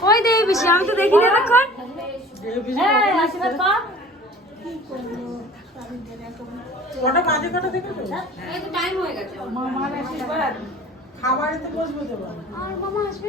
কই দেবী বেশি আমি তো দেখি না এখন হ্যাঁ আশীর্বাদ কর কটা বাজে কটা দেখে তো এই তো টাইম হয়ে গেছে। মামার আশীর্বাদ খাবারে তো বসবো দেবো আর মামা আসবে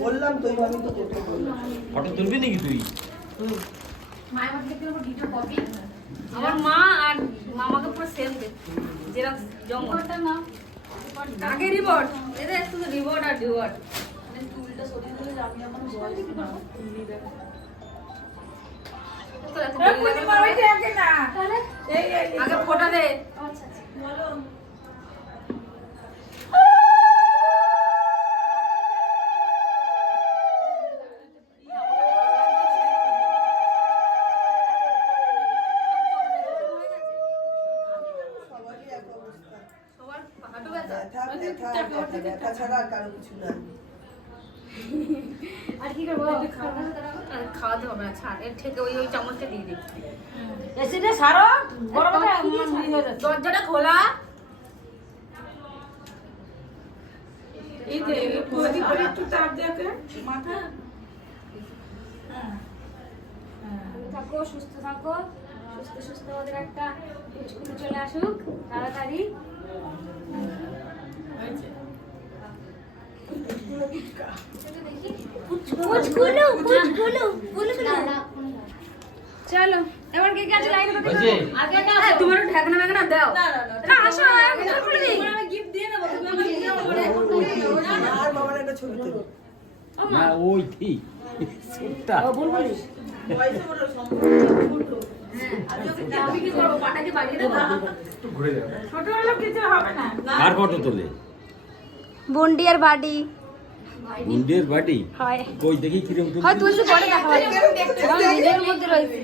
বললাম তো আমি তো করতে বললাম। ফটো তুলবি নাকি তুই? আমার মা আর মামাকে পুরো সেম না আগে এটা শুধু রিপোর্ট আর রিপোর্ট আগে ফোটা দে। আর কি করব আর খাওয়াতে হবে না ছাড় এর থেকে ওই ওই চামচটা দিয়ে দিই এসিটা সারো ইয়ে হয়ে দরজাটা খোলা এই যে একটু চাপ দেখে মাথা থাকো সুস্থ থাকো সুস্থ সুস্থ ওদের একটা স্কুলে চলে আসুক তাড়াতাড়ি চলো এবার কে কে আছে লাইনে আগে না তুমি একটু ঢাকনা ম্যাগনা দাও না আসো ভিতরে করে দিই আর মামার একটা ছবি তুলো না ওই সুটটা বয়সে কি করব পাটাকে বাড়িয়ে দেবো একটু ঘুরে যাবে ছোট হলেও কিছু হবে না কার ফটো তোলে বন্ডিয়ার বাড়ি হয় কই দেখি কিরম তুলছিস? হয় তুলসী পরে দেখা হবে নিজের মধ্যে রয়েছে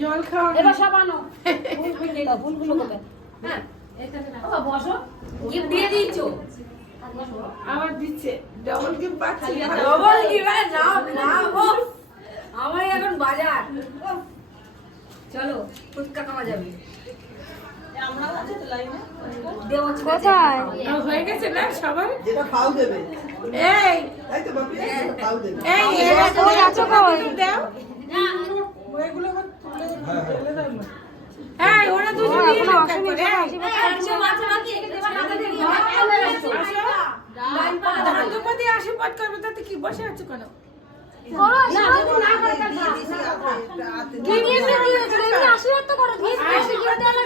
জল খাওয়া এবার সব আনো। ফুলগুলো কোথায়? হ্যাঁ বসো। গিফট দিয়ে দিয়েছ? আবার দিচ্ছে। ডবল গিফট পাচ্ছি। ডবল দিবে নাও নাও আমার এখন বাজার। চলো ফুচকা খাওয়া যাবে। কোথায়? হয়ে গেছে না সবার যেটা পাও দেবে। এই। তাই তো বাপি পাও দেবে। এই এবার তুমি আছো কই? দাও। ওইগুলো আবার তুলে দাও না। ওরা দুজন নিয়ে নাও তারপরে, এই। দান্তপতি আশীর্বাদ করবে তাতে কি বসে আছো কেন? আশীর্বাদ তো করো আশীর্বাদ তো করো